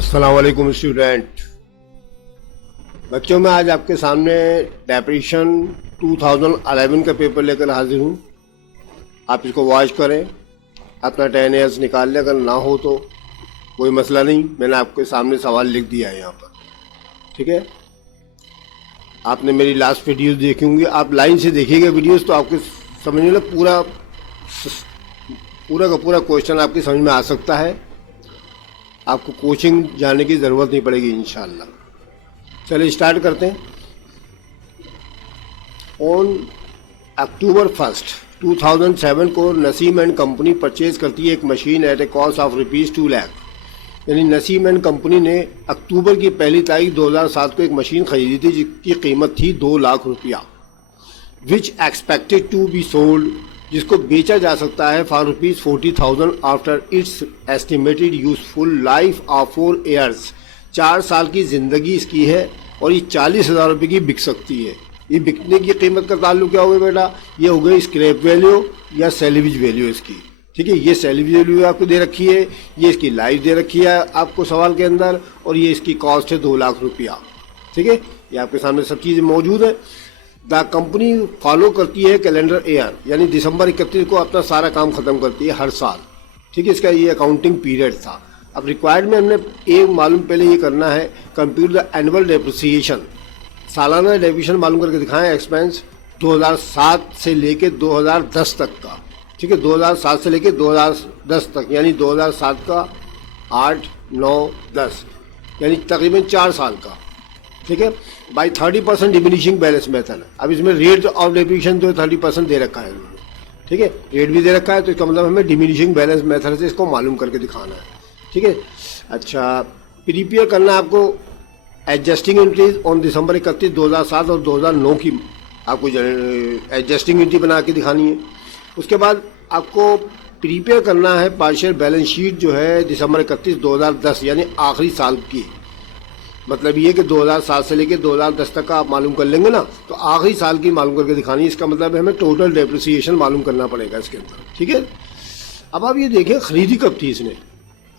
अस्सलाम वालेकुम स्टूडेंट। बच्चों, मैं आज आपके सामने डेप्रेशन 2011 का पेपर लेकर हाजिर हूँ। आप इसको वॉच करें, अपना 10 ईयर्स निकाल लें। अगर ना हो तो कोई मसला नहीं, मैंने आपके सामने सवाल लिख दिया है यहाँ पर। ठीक है, आपने मेरी लास्ट वीडियोस देखी होंगी, आप लाइन से देखिएगा वीडियोस तो आपके समझ में पूरा का पूरा क्वेश्चन आपकी समझ में आ सकता है। आपको कोचिंग जाने की ज़रूरत नहीं पड़ेगी इंशाल्लाह। चलिए स्टार्ट करते हैं। ऑन अक्टूबर 1, 2007 को नसीम एंड कंपनी परचेज करती है एक machine eight A cost of ₹2 lakh. यानी नसीम एंड कंपनी ने अक्टूबर की पहली तारीख 2007 को एक मशीन खरीदी थी जिसकी कीमत थी ₹2 लाख, विच एक्सपेक्टेड टू बी सोल्ड, जिसको बेचा जा सकता है for ₹40,000 after it's estimated useful life of 4 years. 4 साल की ज़िंदगी इसकी है और ये ₹40,000 की बिक सकती है। ये बिकने की कीमत का ताल्लुक क्या हो गया बेटा? ये हो गई स्क्रैप वैल्यू या सैल्वेज वैल्यू इसकी। ठीक है, ये सैल्वेज वैल्यू आपको दे रखी है, ये इसकी लाइफ दे रखी है आपको सवाल के अंदर, और ये इसकी कॉस्ट है ₹2 लाख। ठीक है, ये आपके सामने सब चीज़ें मौजूद है। द कंपनी फॉलो करती है कैलेंडर ईयर, यानी दिसंबर 31 को अपना सारा काम खत्म करती है हर साल। ठीक है, इसका ये अकाउंटिंग पीरियड था। अब रिक्वायर्ड में हमने एक मालूम पहले ये करना है, कंप्यूट द एनुअल डेप्रिसिएशन, सालाना डेप्रिसिएशन मालूम करके दिखाएं एक्सपेंस 2007 से लेके 2010 तक का। ठीक है, 2007 से लेके 2010 तक, यानी 2007 का 8, 9, 10, यानी तकरीबन 4 साल का। ठीक है, बाई 30% डिमिनिशिंग बैलेंस मेथड। अब इसमें रेट ऑफ डेप्रिसिएशन जो 30% दे रखा है इन्होंने। ठीक है, रेट भी दे रखा है, तो इसका मतलब हमें डिमिनिशिंग बैलेंस मेथड से इसको मालूम करके दिखाना है। ठीक है, अच्छा, प्रिपेयर करना आपको एडजस्टिंग एंट्रीज ऑन दिसंबर 31, 2007 और 2009 की आपको एडजस्टिंग एंट्री बना के दिखानी है। उसके बाद आपको प्रिपेयर करना है पार्शियल बैलेंस शीट जो है दिसंबर 31, 2010, यानी आखिरी साल की। मतलब ये कि 2007 से लेके 2010 तक का आप मालूम कर लेंगे ना, तो आखिरी साल की मालूम करके दिखानी है। इसका मतलब हमें टोटल डेप्रिसिएशन मालूम करना पड़ेगा इसके अंदर। ठीक है, अब आप ये देखें खरीदी कब थी इसने।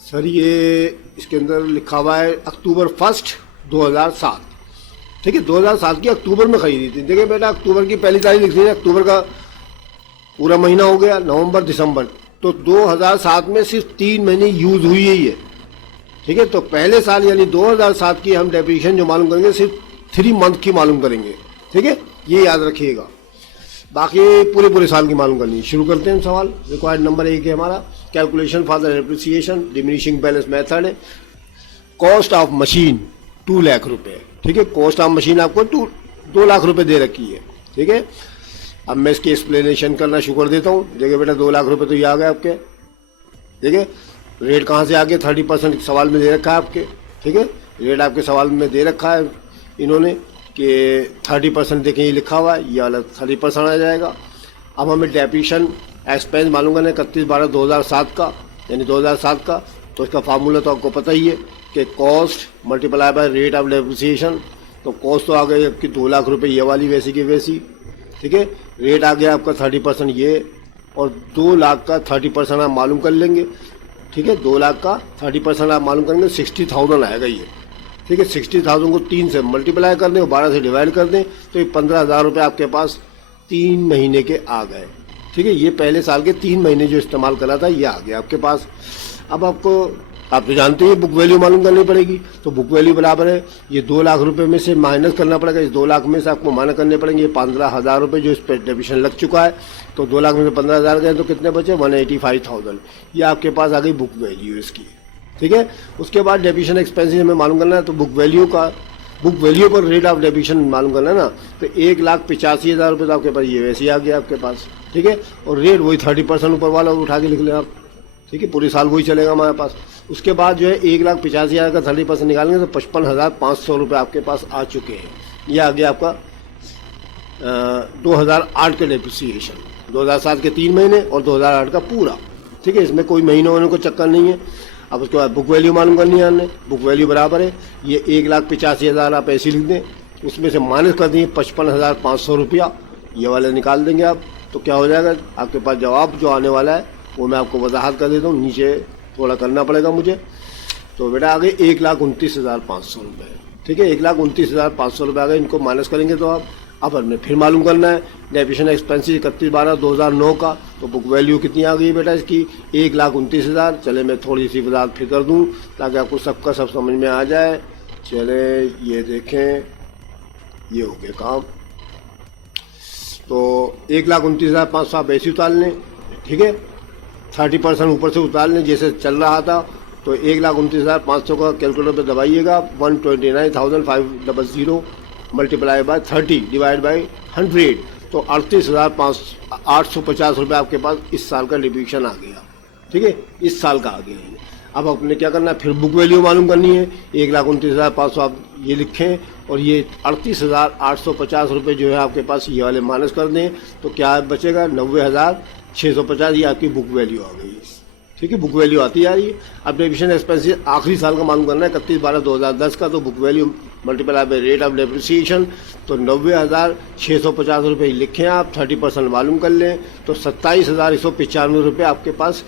सर ये इसके अंदर लिखा हुआ है अक्टूबर 1, 2007। ठीक है, 2007 की अक्टूबर में खरीदी थी। देखिए बेटा, अक्टूबर की पहली तारीख लिखनी है, अक्टूबर का पूरा महीना हो गया, नवंबर, दिसंबर, तो 2007 में सिर्फ 3 महीने यूज हुई है ये। ठीक है, तो पहले साल यानी 2007 की हम डेप्रिसिएशन जो मालूम करेंगे सिर्फ 3 मंथ की मालूम करेंगे। ठीक है, ये याद रखिएगा, बाकी पूरे साल की मालूम करनी है। शुरू करते हैं सवाल। रिक्वायर्ड नंबर 1 है हमारा, calculation for the depreciation diminishing balance method है। Cost of machine ₹2 lakh. ठीक है, कॉस्ट ऑफ मशीन आपको ₹2 लाख दे रखी है। ठीक है, अब मैं इसकी एक्सप्लेनेशन करना शुरू कर देता हूँ। देखिए बेटा, ₹2 लाख तो ये आ गए आपके। ठीक है, रेट कहाँ से आ गया? 30% सवाल में दे रखा है आपके। ठीक है, रेट आपके सवाल में दे रखा है इन्होंने कि 30% देखें, ये लिखा हुआ है, ये वाला 30% आ जाएगा। अब हमें डेप्रिसिएशन एक्सपेंस मालूम करना है 31/12/2007 का, यानी 2007 का। तो इसका फार्मूला तो आपको पता ही है कि cost multiply by rate of depreciation. तो कॉस्ट तो आ गई आपकी ₹2 लाख, ये वाली वैसी की वैसी। ठीक है, रेट आ गया आपका 30% ये, और 2 लाख का 30% आप मालूम कर लेंगे। ठीक है, 2 लाख का 30% आप मालूम करेंगे, 60,000 आएगा ये। ठीक है, 60,000 को 3 से मल्टीप्लाई कर दें और 12 से डिवाइड कर दें, तो ये ₹15,000 आपके पास 3 महीने के आ गए। ठीक है, ये पहले साल के 3 महीने जो इस्तेमाल करा था ये आ गया आपके पास। अब आप तो जानते हैं बुक वैल्यू मालूम करनी पड़ेगी, तो बुक वैल्यू बराबर है ये ₹2 लाख में से माइनस करना पड़ेगा। इस 2 लाख में से आपको माइनस करने पड़ेंगे ये ₹15,000 जो इस पर डेप्रिसिएशन लग चुका है। तो 2 लाख में से 15,000 गए तो कितने बचे? 185,000। ये आपके पास आ गई बुक वैल्यू इसकी। ठीक है, उसके बाद डेप्रिसिएशन एक्सपेंसेस हमें मालूम करना है, तो बुक वैल्यू पर रेट ऑफ डेप्रिसिएशन मालूम करना है ना, तो ₹1,85,000 तो आपके पास ये वैसे ही आ गया आपके पास। ठीक है, और रेट वही 30% ऊपर वाला उठा के लिख लें आप। ठीक है, पूरे साल वही चलेगा हमारे पास। उसके बाद जो है 1,85,000 का 30% निकालेंगे तो ₹55,500 आपके पास आ चुके हैं। यह आ गया आपका 2008 का डेप्रिसिएशन, 2007 के 3 महीने और 2008 का पूरा। ठीक है, इसमें कोई महीने होने को चक्कर नहीं है। अब उसके बाद बुक वैल्यू मालूम करनी है हमने। बुक वैल्यू बराबर है ये 1,85,000 आप ऐसे लिख दें, उसमें से माइनस कर देंगे ₹55,500, ये वाले निकाल देंगे आप। तो क्या हो जाएगा आपके पास जवाब जो आने वाला है वो मैं आपको वजाहत कर देता हूँ, नीचे थोड़ा करना पड़ेगा मुझे। तो बेटा आ गए 1,29,500 रुपये। ठीक है, 1,29,500 रुपये आ गए। इनको माइनस करेंगे तो आप अब हमने फिर मालूम करना है डेप्रिसिएशन एक्सपेंसेस 31/12/2009 का। तो बुक वैल्यू कितनी आ गई बेटा इसकी? 1,29,000। चले मैं थोड़ी सी वजाहत फिर कर दूँ ताकि आपको सबका सब समझ में आ जाए। चले ये देखें, ये हो गया काम। तो 1,29,500 आप ऐसे उतार लें। ठीक है, 30% ऊपर से उतार लें जैसे चल रहा था। तो 1,29,500 का कैलकुलेटर पे दबाइएगा, 129,500 मल्टीप्लाई बाय 30 डिवाइड बाय 100। तो 38,850 रुपये आपके पास इस साल का डिविजन आ गया। ठीक है, इस साल का आ गया ये। अब अपने क्या करना है, फिर बुक वैल्यू मालूम करनी है। 1,29,500 आप ये लिखें और ये 38,850 रुपये जो है आपके पास ये वाले माइनस कर दें तो क्या बचेगा? 90,650। ये आपकी बुक वैल्यू आ गई। ठीक है, बुक वैल्यू आती आ रही है। अब डेप्रिसिएशन एक्सपेंसेस आखिरी साल का मालूम करना है 31/12/2010 का। तो book value multiply by rate of depreciation. तो 90,650 रुपये लिखें आप, 30% मालूम कर लें तो 27,195 रुपये आपके पास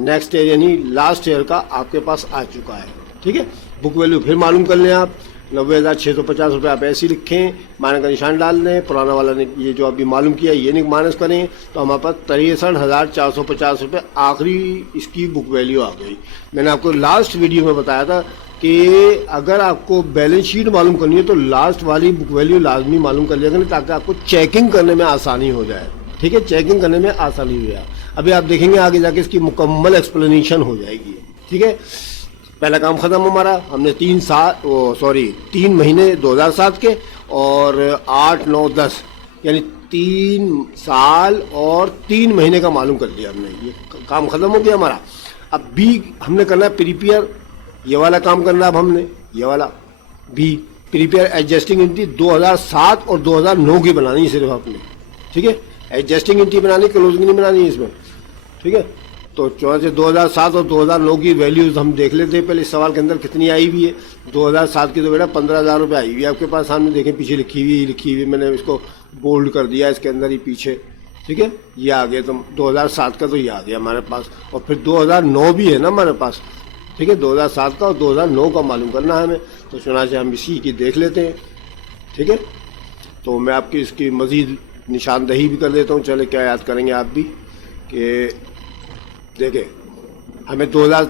नेक्स्ट ईयर यानी लास्ट ईयर का आपके पास आ चुका है। ठीक है, बुक वैल्यू फिर मालूम कर लें आप, 90,650 रुपये आप ऐसे ही लिखें, माइनस का निशान डाल दें। पुराना वाला ने ये जो अभी मालूम किया ये नहीं माइनस करें तो हमारे पास 63,450 रुपये आखिरी इसकी बुक वैल्यू आ गई। मैंने आपको लास्ट वीडियो में बताया था कि अगर आपको बैलेंस शीट मालूम करनी है तो लास्ट वाली बुक वैल्यू लाजमी मालूम कर लिया करें ताकि आपको चेकिंग करने में आसानी हो जाए। ठीक है, चेकिंग करने में आसानी हो जाए। अभी आप देखेंगे आगे जाके इसकी मुकम्मल एक्सप्लेनेशन हो जाएगी। ठीक है, पहला काम खत्म हमारा। हमने 3 महीने 2007 के और 8, 9, 10 यानी 3 साल और 3 महीने का मालूम कर लिया हमने। ये काम खत्म हो गया हमारा। अब बी हमने करना है प्रीपेयर, ये वाला काम करना है अब हमने, ये वाला बी प्रीपेयर एडजस्टिंग एंट्री 2007 और 2009 की बनानी है सिर्फ आपने। ठीक है, एडजस्टिंग एंट्री बनानी, क्लोजिंग नहीं बनानी है इसमें। ठीक है, तो 2007 और 2009 की वैल्यूज हम देख लेते हैं पहले इस सवाल के अंदर कितनी आई हुई है। 2007 की तो बेटा 15,000 रुपये आई हुई है आपके पास सामने, देखें पीछे लिखी हुई मैंने इसको बोल्ड कर दिया इसके अंदर ही पीछे। ठीक है, ये आ गया। तो 2007 का तो ये आ गया हमारे पास। और फिर 2009 भी है ना हमारे पास। ठीक है, 2007 का और 2009 का मालूम करना है हमें। तो चुना से हम इसी की देख लेते हैं। ठीक है, तो मैं आपकी इसकी मज़ीद निशानदही भी कर देता हूँ। चले क्या याद करेंगे आप भी कि देखें हमें 2000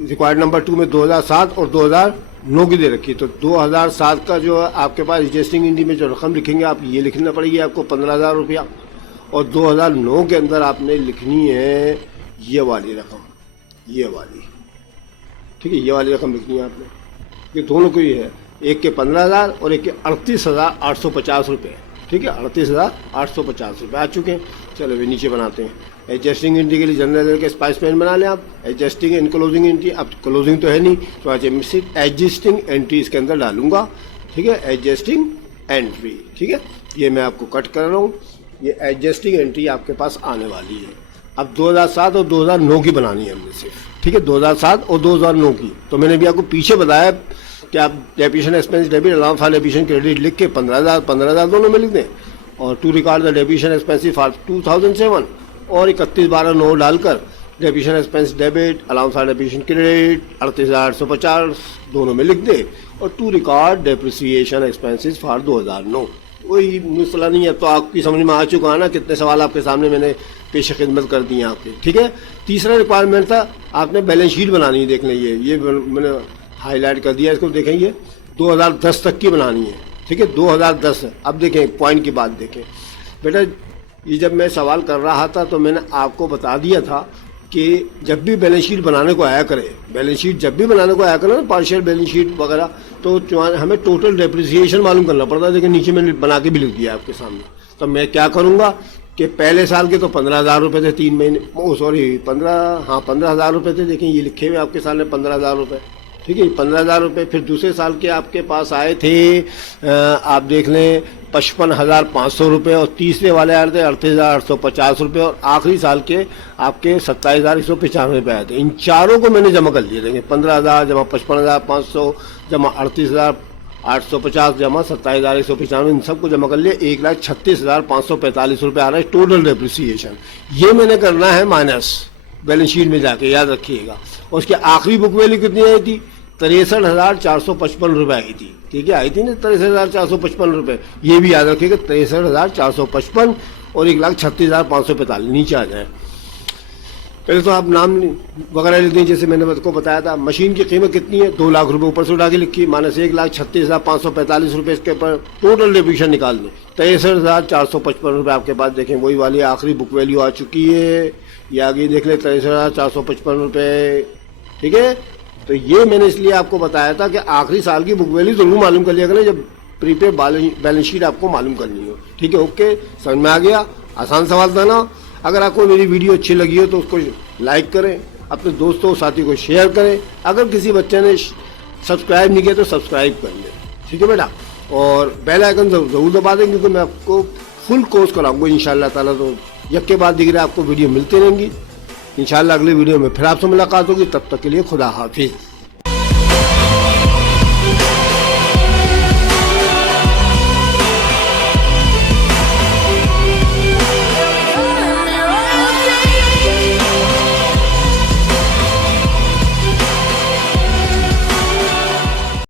रिक्वायर्ड नंबर 2 में 2007 और 2009 की दे रखी। तो 2007 का जो आपके पास एडजस्टिंग एंट्री में जो रकम लिखेंगे आप ये लिखना पड़ेगी आपको 15,000 रुपया। और 2009 के अंदर आपने लिखनी है ये वाली रकम, ये वाली। ठीक है, ये वाली रकम लिखनी है आपने। ये दोनों को ही है, एक के 15,000 और एक के 38,850 रुपये। ठीक है, 38,850 रुपये आ चुके हैं। चलो वे नीचे बनाते हैं। एडजस्टिंग एंट्री के लिए जनरल के स्पाइसमैन बना लें आप। एडजस्टिंग एंड क्लोजिंग एंट्री, अब क्लोजिंग तो है नहीं तो आज एडजस्टिंग एंट्री इसके अंदर डालूंगा। ठीक है, एडजस्टिंग एंट्री। ठीक है, ये मैं आपको कट कर रहा हूँ। ये एडजस्टिंग एंट्री आपके पास आने वाली है। अब 2007 और 2009 की बनानी है हमने सिर्फ। ठीक है, 2007 और 2009 की। तो मैंने भी आपको पीछे बताया कि आप depreciation expense debit allowance for depreciation credit लिख के 15,000 दोनों में लिख दें और to record the depreciation expensive for 2007 और 31/12/9 डालकर depreciation expense debit allowance for depreciation credit 38,850 दोनों में लिख दे और to record depreciation expenses for 2009। वही मसला नहीं है। तो आपकी समझ में आ चुका है ना, कितने सवाल आपके सामने मैंने पेश खिदमत कर दिए आपके। ठीक है, तीसरा रिक्वायरमेंट था आपने बैलेंस शीट बनानी है। देख लें ये मैंने हाईलाइट कर दिया, इसको देखें ये 2010 तक की बनानी है। ठीक है, 2010। अब देखें पॉइंट की बात देखें बेटा, ये जब मैं सवाल कर रहा था तो मैंने आपको बता दिया था कि जब भी बैलेंस शीट बनाने को आया करे, बैलेंस शीट जब भी बनाने को आया करे ना, पार्शियल बैलेंस शीट वगैरह, तो हमें टोटल डेप्रिसिएशन मालूम करना पड़ता है। लेकिन नीचे मैंने बना के भी लिख दिया आपके सामने। तो मैं क्या करूँगा कि पहले साल के तो 15,000 रुपये थे 3 महीने, 15,000 रुपये थे। देखें ये लिखे हुए आपके सामने 15,000 रुपये। ठीक है, 15,000 रुपये। फिर दूसरे साल के आपके पास आए थे, आप देख लें 55,500 रुपये और तीसरे वाले आए थे 38,850 रुपये और आखिरी साल के आपके 27,195 रुपये आए थे। इन चारों को मैंने जमा कर लिए। देखें 15,000 जमा 55,500 जमा 38,850 जमा 27,195, इन सबको जमा कर लिए 1,36,545 रुपये आ रहा है टोटल डेप्रिसिएशन। ये मैंने करना है माइनस बैलेंस शीट में जाके, याद रखिएगा। और उसकी आखिरी बुक वैल्यू कितनी आई थी? 63,455 रुपये आई थी। ठीक है, आई थी ना 63,455 रुपये। ये भी याद रखिएगा, 63,455 और 1,36,545 नीचे आ जाए। पहले तो आप नाम वगैरह लिख दें, जैसे मैंने आपको बताया था। मशीन की कीमत कितनी है? 2 लाख रुपए ऊपर से उठा के लिखी, माइनस 1,36,545 रुपये इसके ऊपर टोटल डिप्रीशिएशन निकाल दें। 63,455 रुपये आपके पास देखें वही वाली आखिरी बुक वैल्यू आ चुकी है। ये आगे देख लें 63,455 रुपये। ठीक है, तो ये मैंने इसलिए आपको बताया था कि आखिरी साल की बुक वैल्यू जरूर मालूम कर लिया करें जब प्रीपेड बैलेंस शीट आपको मालूम करनी हो। ठीक है, ओके, समझ में आ गया? आसान सवाल था ना? अगर आपको मेरी वीडियो अच्छी लगी हो तो उसको लाइक करें, अपने दोस्तों साथी को शेयर करें। अगर किसी बच्चे ने सब्सक्राइब नहीं किया तो सब्सक्राइब कर लें। ठीक है बेटा, और बेल आइकन जरूर दबा दें, क्योंकि मैं आपको फुल कोर्स कराऊंगा इंशाल्लाह ताला। तो यक्के बाद दिख आपको वीडियो मिलती रहेंगी। इंशाल्लाह अगले वीडियो में फिर आपसे मुलाकात होगी। तब तक के लिए खुदा हाफिज।